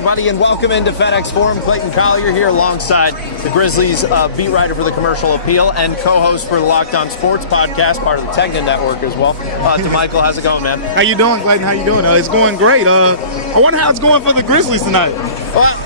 everybody, and welcome into FedEx Forum. Clayton Collier here alongside the Grizzlies beat writer for the Commercial Appeal and co-host for the Locked On Sports podcast, part of the Tegna Network as well. Damichael, how's it going, man? How you doing, Clayton? How you doing? It's going great. I wonder how it's going for the Grizzlies tonight. Well,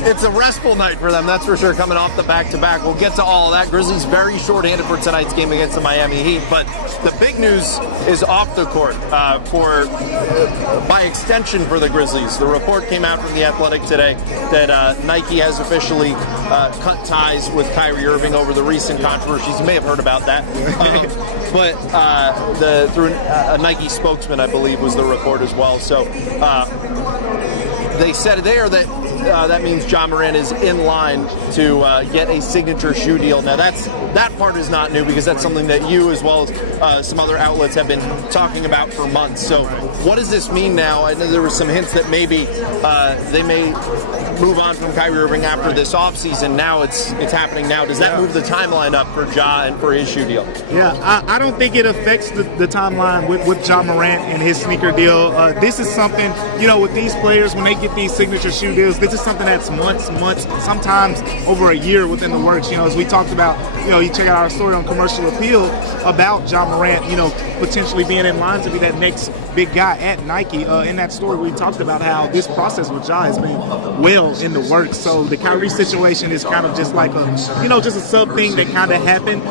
it's a restful night for them, that's for sure, coming off the back-to-back. We'll get to all of that. Grizzlies very short-handed for tonight's game against the Miami Heat, but the big news is off the court by extension for the Grizzlies. The report came out from The Athletic today that Nike has officially cut ties with Kyrie Irving over the recent controversies. You may have heard about that. But through a Nike spokesman, I believe, was the report as well. So they said there that that means Ja Morant is in line to get a signature shoe deal. Now, that part is not new because that's something that you, as well as some other outlets, have been talking about for months. So what does this mean now? I know there were some hints that maybe they may move on from Kyrie Irving after this offseason. Now it's happening now. Does that move the timeline up for Ja and for his shoe deal? Yeah, I don't think it affects the timeline with Ja Morant and his sneaker deal. This is something, with these players, when they get these signature shoe deals, this is something that's months, sometimes over a year within the works. As we talked about, you check out our story on Commercial Appeal about Ja Morant, potentially being in line to be that next big guy at Nike. In that story, we talked about how this process with Ja has been well in the works. So the Kyrie situation is kind of just like just a sub thing that kind of happened,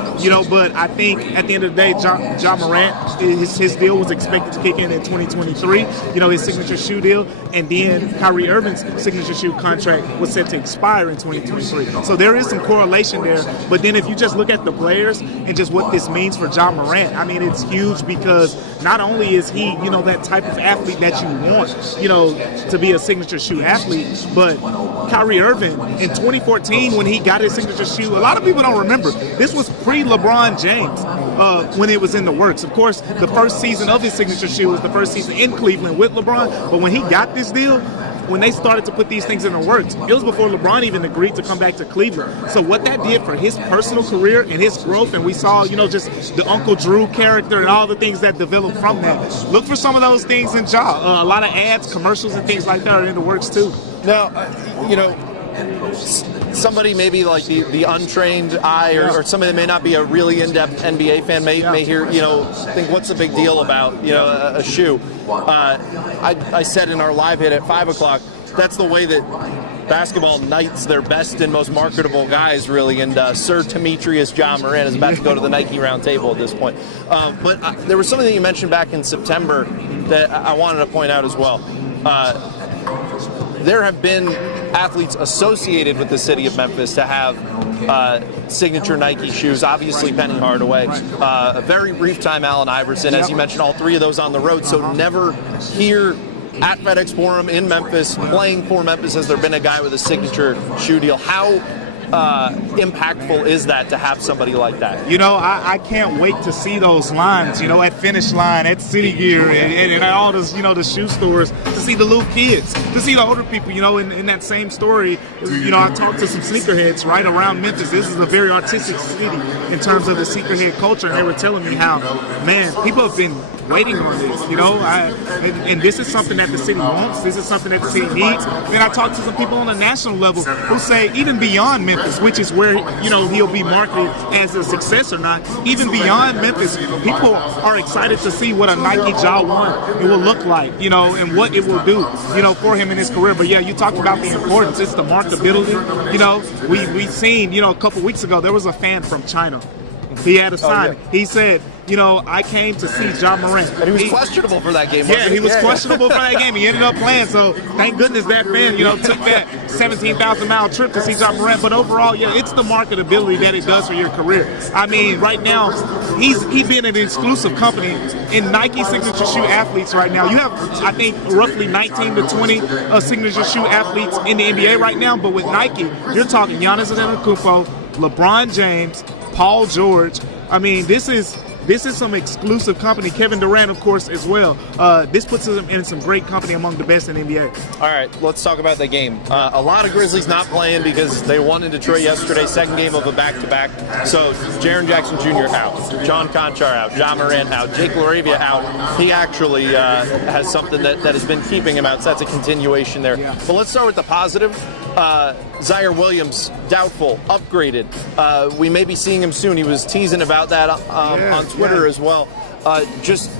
but I think at the end of the day, Ja Morant, his deal was expected to kick in 2023, his signature shoe deal, and then Kyrie Irving's signature shoe contract was set to expire in 2023. So there is some correlation there, but then if you just look at the players and just what this means for Ja Morant, I mean, it's huge because not only is he, that type of athlete that you want, to be a signature shoe athlete, but Kyrie Irving in 2014 when he got his signature shoe, a lot of people don't remember, this was pre-LeBron James when it was in the works. Of course, the first season of his signature shoe was the first season in Cleveland with LeBron, but when he got this deal, when they started to put these things in the works, it was before LeBron even agreed to come back to Cleveland. So what that did for his personal career and his growth, and we saw, just the Uncle Drew character and all the things that developed from that. Look for some of those things in Ja. A lot of ads, commercials, and things like that are in the works too. Now, somebody maybe like the untrained eye or somebody that may not be a really in-depth NBA fan may hear, think what's the big deal about, a shoe. I said in our live hit at 5 o'clock, that's the way that basketball knights their best and most marketable guys, really, and Sir Demetrius Ja Morant is about to go to the Nike round table at this point. But there was something that you mentioned back in September that I wanted to point out as well. There have been athletes associated with the city of Memphis to have signature Nike shoes. Obviously, Penny Hardaway. A very brief time, Allen Iverson. As you mentioned, all three of those on the road. So never here at FedEx Forum in Memphis, playing for Memphis, has there been a guy with a signature shoe deal. How impactful is that to have somebody like that? I can't wait to see those lines, at Finish Line, at City Gear, and all those, the shoe stores, to see the little kids, to see the older people, in that same story. I talked to some sneakerheads right around Memphis. This is a very artistic city in terms of the sneakerhead culture, and they were telling me how, man, people have been waiting on this, and this is something that the city wants. This is something that the city needs. Then I talked to some people on a national level who say even beyond Memphis, which is where, he'll be marketed as a success or not, even beyond Memphis, people are excited to see what a Nike Ja 1 it will look like, and what it will do, for him in his career. But yeah, you talked about the importance. It's the marketability. We seen, a couple weeks ago, there was a fan from China. He had a sign. He said, I came to see Ja Morant. And he was questionable for that game, wasn't he? He was questionable for that game. He ended up playing, so thank goodness that fan, took that 17,000-mile trip to see Ja Morant. But overall, it's the marketability that it does for your career. I mean, right now, he's being an exclusive company in Nike signature shoe athletes right now. You have, I think, roughly 19 to 20 signature shoe athletes in the NBA right now, but with Nike, you're talking Giannis Antetokounmpo, LeBron James, Paul George. I mean, this is This is some exclusive company. Kevin Durant, of course, as well. This puts him in some great company among the best in the NBA. All right, let's talk about the game. A lot of Grizzlies not playing because they won in Detroit yesterday, second game of a back-to-back. So Jaren Jackson Jr. out, John Conchar out, John Morant out, Jake LaRavia out. He actually has something that has been keeping him out, so that's a continuation there. Yeah. But let's start with the positive. Zaire Williams, doubtful, upgraded. We may be seeing him soon. He was teasing about that on Twitter as well. Just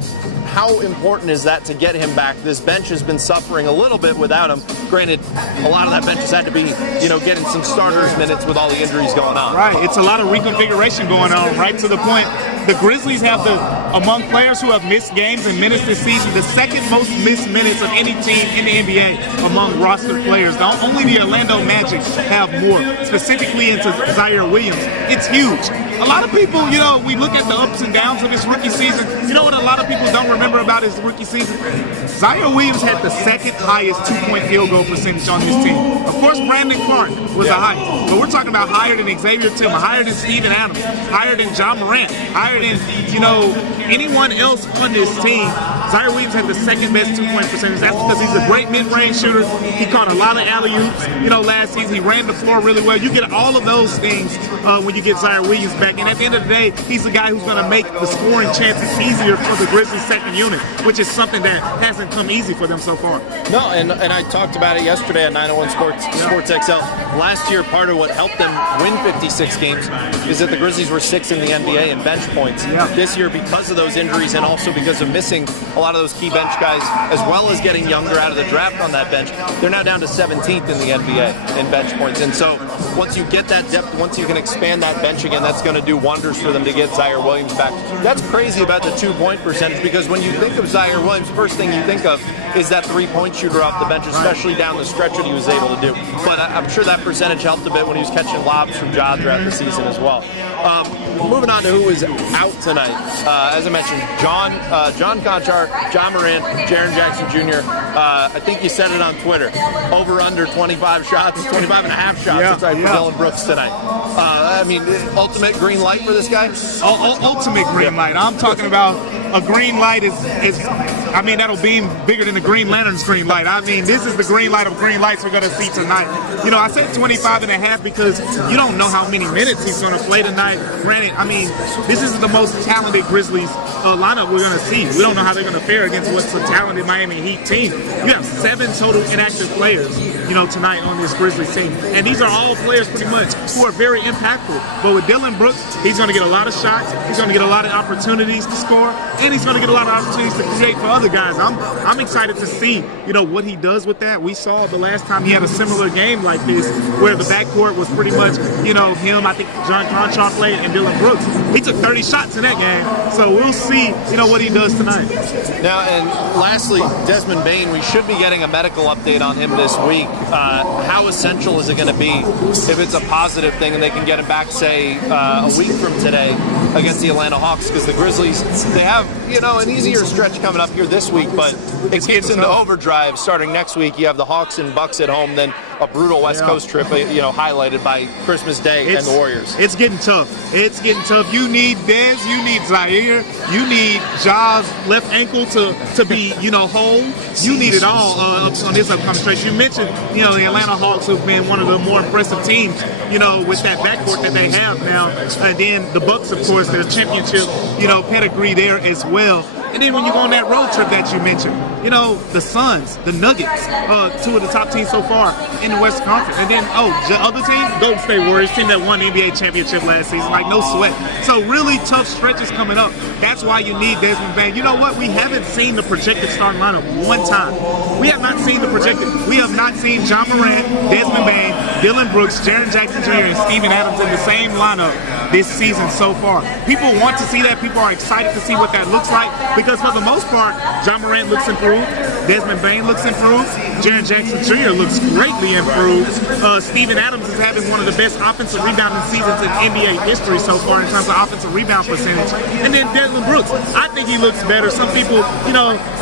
how important is that to get him back? This bench has been suffering a little bit without him. Granted, a lot of that bench has had to be, getting some starters minutes with all the injuries going on. Right, it's a lot of reconfiguration going on, right to the point. The Grizzlies have among players who have missed games and minutes this season, the second most missed minutes of any team in the NBA among roster players. Only the Orlando Magic have more, specifically into Zaire Williams. It's huge. A lot of people, we look at the ups and downs of his rookie season. You know what a lot of people don't remember about his rookie season? Zaire Williams had the second highest two-point field goal percentage on his team. Of course, Brandon Clark was the highest, but we're talking about higher than Xavier Tillman, higher than Steven Adams, higher than John Morant, higher than, anyone else on this team. Zaire Williams had the second best two-point percentage. That's because he's a great mid-range shooter. He caught a lot of alley-oops, last season. He ran the floor really well. You get all of those things when you get Zaire Williams back. And at the end of the day, he's a guy who's going to make the scoring chances easier for the Grizzlies' second unit, which is something that hasn't come easy for them so far. No, and I talked about it yesterday at 901 Sports XL. Last year, part of what helped them win 56 games is that the Grizzlies were 6th in the NBA in bench points. Yeah. This year, because of those injuries and also because of missing a lot of those key bench guys, as well as getting younger out of the draft on that bench, they're now down to 17th in the NBA in bench points. And so once you get that depth, once you can expand that bench again, that's going to do wonders for them to get Zaire Williams back. That's crazy about the two-point percentage, because when you think of Zaire Williams, first thing you think of is that three-point shooter off the bench, especially down the stretch that he was able to do. But I'm sure that percentage helped a bit when he was catching lobs from Ja throughout the season as well. Moving on to who is out tonight. As I mentioned, John Conchar, John Morant, Jaren Jackson Jr. I think you said it on Twitter. Over under 25 shots, 25 and a half shots for Dillon Brooks tonight. Ultimate green light for this guy? Ultimate green light. I'm talking about a green light is that'll beam bigger than the Green Lantern's green light. This is the green light of green lights we're going to see tonight. I said 25 and a half because you don't know how many minutes he's going to play tonight. Granted, this is the most talented Grizzlies lineup we're going to see. We don't know how they're going to fare against what's a talented Miami Heat team. You have 7 total inactive players, tonight on this Grizzlies team. And these are all players pretty much who are very impactful. But with Dillon Brooks, he's going to get a lot of shots. He's going to get a lot of opportunities to score. And he's going to get a lot of opportunities to create for other guys. I'm excited to see, what he does with that. We saw the last time he had a similar game like this where the backcourt was pretty much, him, I think John Conchar played, and Dillon Brooks. He took 30 shots in that game. So we'll see, what he does tonight. Now, and lastly, Desmond Bane, we should be getting a medical update on him this week. How essential is it going to be if it's a positive thing and they can get him back, say, a week from today against the Atlanta Hawks? Because the Grizzlies, they have, an easier stretch coming up here this week, but it gets into overdrive starting next week. You have the Hawks and Bucks at home, then a brutal West Coast trip, highlighted by Christmas Day and the Warriors. It's getting tough. It's getting tough. You need Dez, you need Zaire, you need Ja's left ankle to be, whole. You need it all on this upcoming stretch. You mentioned, the Atlanta Hawks have been one of the more impressive teams, with that backcourt that they have now. And then the Bucks, of course, their championship, pedigree there as well. And then when you go on that road trip that you mentioned, the Suns, the Nuggets, 2 of the top teams so far in the West Conference. And then, the other team, Golden State Warriors, team that won the NBA championship last season, no sweat. So really tough stretches coming up. That's why you need Desmond Bane. You know what? We haven't seen the projected starting lineup one time. We have not seen the projected. We have not seen John Morant, Desmond Bane, Dillon Brooks, Jaren Jackson Jr., and Steven Adams in the same lineup this season so far. People want to see that. People are excited to see what that looks like because for the most part, John Morant looks improved. improved. Desmond Bain looks improved. Jaren Jackson Jr. looks greatly improved. Steven Adams is having one of the best offensive rebounding seasons in NBA history so far in terms of offensive rebound percentage. And then Dylan Brooks, I think he looks better. Some people,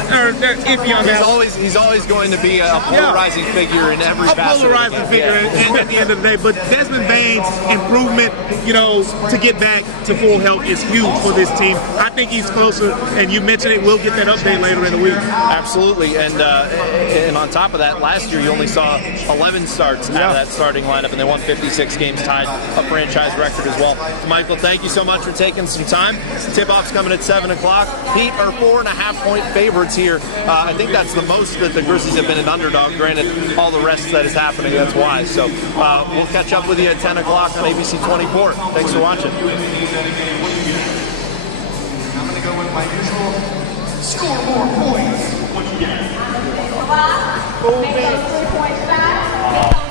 they're iffy on that. He's always going to be a polarizing figure in every facet. A polarizing figure at the end of the day. But Desmond Bain's improvement, to get back to full health is huge for this team. I think he's closer, and you mentioned it. We'll get that update later in the week. Absolutely, and on top of that, last year you only saw 11 starts out of that starting lineup, and they won 56 games, tied a franchise record as well. Michael, thank you so much for taking some time. Tip-off's coming at 7 o'clock. Heat are 4.5-point favorites here. I think that's the most that the Grizzlies have been an underdog. Granted, all the rest that is happening, that's why. So we'll catch up with you at 10 o'clock on ABC 24. Thanks for watching. I'm going to go with my usual score more points. What you get? Make those 3-point shots.